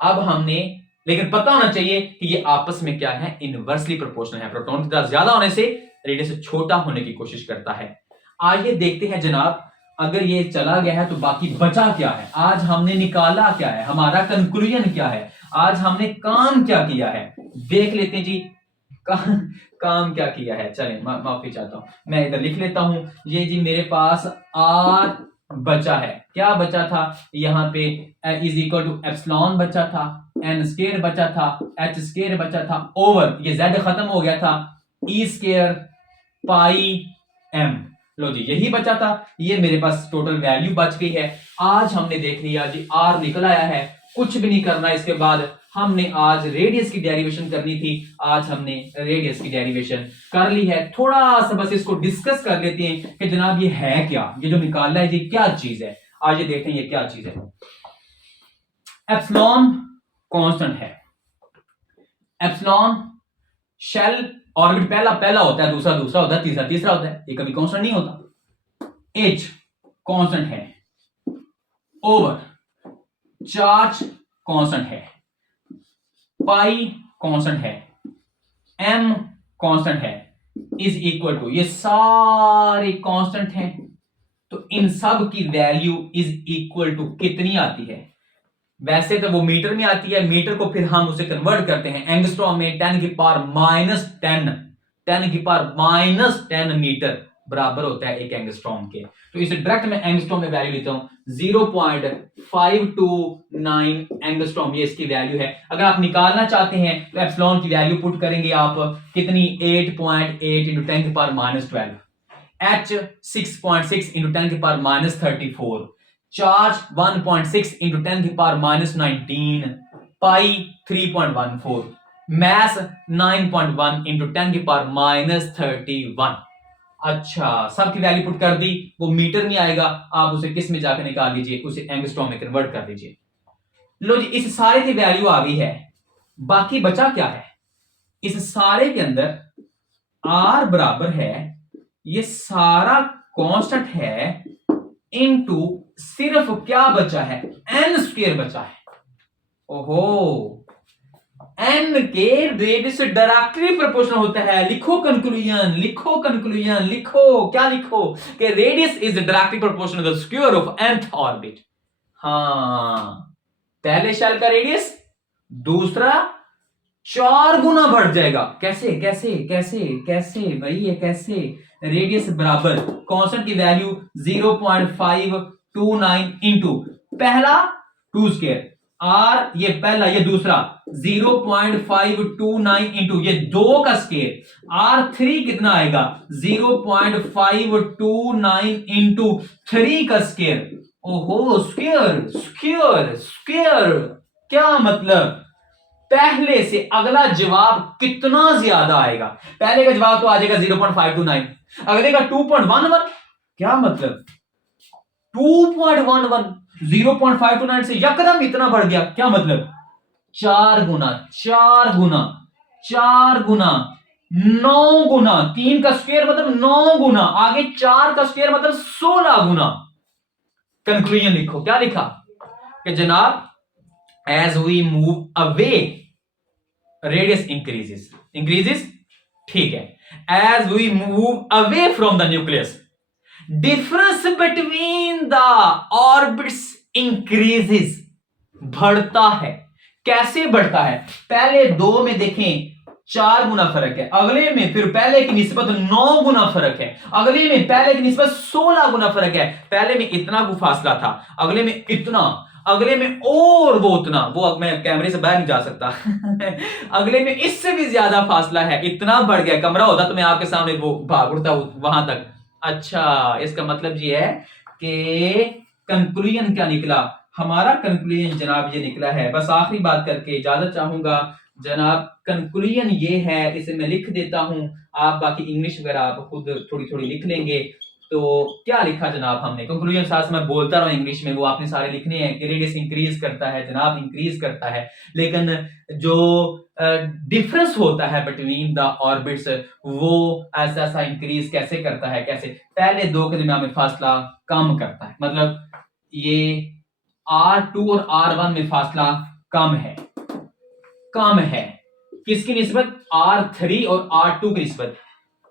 अब हमने, लेकिन पता होना चाहिए कि ये आपस में क्या है, इनवर्सली प्रोपोर्शनल है। प्रोटॉन की तादाद ज्यादा होने से रेडियस छोटा होने की कोशिश करता है। आइए देखते हैं जनाब, अगर ये चला गया है तो बाकी बचा क्या है, आज हमने निकाला क्या है, हमारा कंक्लूजन क्या है, आज हमने काम क्या किया है, देख लेते हैं जी। काम क्या किया है, चलें माफी चाहता हूं, मैं इधर लिख लेता हूं। ये जी मेरे पास आर बचा है, क्या बचा था यहां पे, इज इक्वल टू एप्सिलॉन बचा था, एन स्क्वायर बचा था, एच स्क्वायर बचा था, ओवर ये जेड खत्म हो गया था, ई स्क्वायर पाई एम। लो जी यही बचा था, ये मेरे पास टोटल वैल्यू बच गई है। आज हमने देख लिया जी, आर निकल आया है, कुछ भी नहीं करना। इसके बाद हमने आज रेडियस की डेरिवेशन करनी थी, आज हमने रेडियस की डेरिवेशन कर ली है। थोड़ा सा बस इसको डिस्कस कर लेते हैं कि जनाब ये है क्या, ये जो निकालना है जी क्या चीज है। आज ये देखते हैं ये क्या चीज है। एप्सिलॉन कांस्टेंट है, एप्सिलॉन शेल ऑर्बिट पहला पहला होता है, दूसरा दूसरा होता है, तीसरा तीसरा होता है, ये कभी कांस्टेंट नहीं होता। एच कांस्टेंट है, ओवर चार्ज कांस्टेंट है, पाई कांस्टेंट है, एम कांस्टेंट है, इज इक्वल टू, ये सारे कांस्टेंट हैं, तो इन सब की वैल्यू इज इक्वल टू कितनी आती है। वैसे तो वो मीटर में आती है, मीटर को फिर हम उसे कन्वर्ट करते हैं एंगस्ट्रॉम में, 10 की पावर माइनस 10 मीटर बराबर होता है एक एंगस्ट्रॉम के। तो इसे डायरेक्ट मैं एंगस्ट्रॉम में वैल्यू लेता हूं, 0.529 एंगस्ट्रॉम, ये इसकी वैल्यू है। अगर आप निकालना चाहते हैं तो एप्सिलॉन की वैल्यू पुट करेंगे आप कितनी, 8.8 इंटू 10 की पावर माइनस 12, एच 6.6 इंटू 10 की पावर माइनस 34, चार्ज 1.6 इंटू 10 की पावर माइनस 19, पाई 3.14, मैस 9.1 इंटू 10 की पावर माइनस 31। अच्छा, सबकी वैल्यू पुट कर दी, वो मीटर में आएगा, आप उसे किस में जाकर निकाल लीजिए, उसे एंगस्ट्रॉम में कन्वर्ट कर लीजिए। लो जी, इस सारे की वैल्यू आ गई है, बाकी बचा क्या है, इस सारे के अंदर आर बराबर है, ये सारा कांस्टेंट है, इनटू सिर्फ क्या बचा है, एन स्क्वायर बचा है। ओहो, एन के रेडियस डायरेक्टली प्रोपोर्शनल होता है। लिखो कंक्लूजन, लिखो कंक्लूजन, लिखो क्या लिखो कि radius is directly proportional to the square of nth orbit. हाँ, पहले शेल का रेडियस दूसरा 4 गुना बढ़ जाएगा। कैसे कैसे कैसे कैसे भाई, ये कैसे, रेडियस बराबर कांस्टेंट की वैल्यू 0.529 इंटू पहला 2 स्क्वायर, आर ये पहला ये दूसरा 0.529 इंटू ये 2 का स्क्वायर, R3 कितना आएगा 0.529 इंटू 3 का स्क्वायर। ओहो, स्क्वायर स्क्वायर स्क्वायर, क्या मतलब पहले से अगला जवाब कितना ज्यादा आएगा। पहले का जवाब तो आ जाएगा 0.529, अगले का 2.11, क्या मतलब 2.11, 0.529 से यकदम इतना बढ़ गया, क्या मतलब 4 गुना 4 गुना 4 गुना 9 गुना, 3 का स्क्वायर मतलब 9 गुना, आगे 4 का स्क्वायर मतलब 16 गुना। कंक्लूजन लिखो, क्या लिखा कि जनाब as we move away radius increases, ठीक है, as we move away from the nucleus difference between the orbits increases, बढ़ता है। कैसे बढ़ता है, पहले 2 में देखें 4 गुना फर्क है, अगले में फिर पहले की निस्बत 9 गुना फर्क है, अगले में पहले की निस्बत 16 गुना फर्क है। पहले में इतना फासला था, अगले में इतना, अगले में और वो उतना, वो मैं कैमरे से बाहर नहीं जा सकता अगले में इससे भी ज्यादा फासला है, इतना बढ़ गया, कमरा होता तो मैं आपके सामने वो भाग उड़ता वहां तक। अच्छा, इसका मतलब ये है कि कंक्लूजन क्या निकला, हमारा कंक्लूजन जनाब ये निकला है। बस आखिरी बात करके इजाजत चाहूंगा जनाब, कंक्लूजन ये है, इसे मैं लिख देता हूं, आप बाकी इंग्लिश वगैरह आप खुद थोड़ी थोड़ी लिख लेंगे। तो क्या लिखा जनाब हमने, कंक्लूजन साथ मैं बोलता रहा इंग्लिश में, वो आपने सारे लिखने हैं कि रेडियस इंक्रीज करता है जनाब, इंक्रीज करता है, लेकिन जो डिफरेंस होता है बिटवीन द ऑर्बिट्स वो ऐसा ऐसा इंक्रीज कैसे करता है, कैसे पहले दो के दरमियान में फासला कम करता है, मतलब ये R2 और R1 में फासला कम है किसकी निस्बत, R3 और R2 की निस्बत,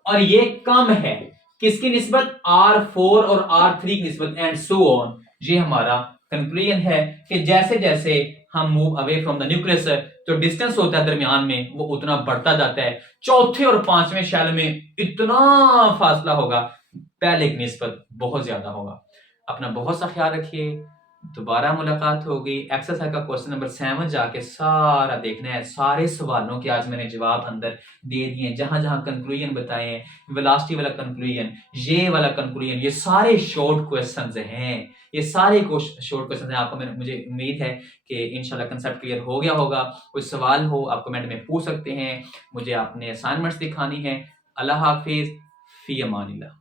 और ये कम है किसकी निस्बत, R4 और R3 की निस्बत, एंड सो ऑन। ये हमारा कंक्लूजन है कि जैसे जैसे हम move away from the nucleus, जो डिस्टेंस होता है दरमियान में वो उतना बढ़ता जाता है, चौथे और पांचवें शैल में इतना फासला होगा, पहले की निस्बत बहुत ज्यादा होगा। अपना बहुत सा ख्याल रखिए, दोबारा मुलाकात होगी। एक्सरसाइज का क्वेश्चन नंबर 7 जाके सारा देखना है, सारे सवालों के आज मैंने जवाब अंदर दे दिए, जहां जहां कंक्लूजन बताए हैं, वेलोसिटी वाला कंक्लूजन, ये वाला कंक्लूजन, ये सारे शॉर्ट क्वेश्चंस हैं, ये सारे शॉर्ट क्वेश्चंस हैं। आपको मुझे उम्मीद है कि इंशाल्लाह कंसेप्ट क्लियर हो गया होगा। कोई सवाल हो आप कमेंट में पूछ सकते हैं, मुझे आपने असाइनमेंट्स दिखानी है। अल्लाह हाफिज, फी अमानिल्लाह।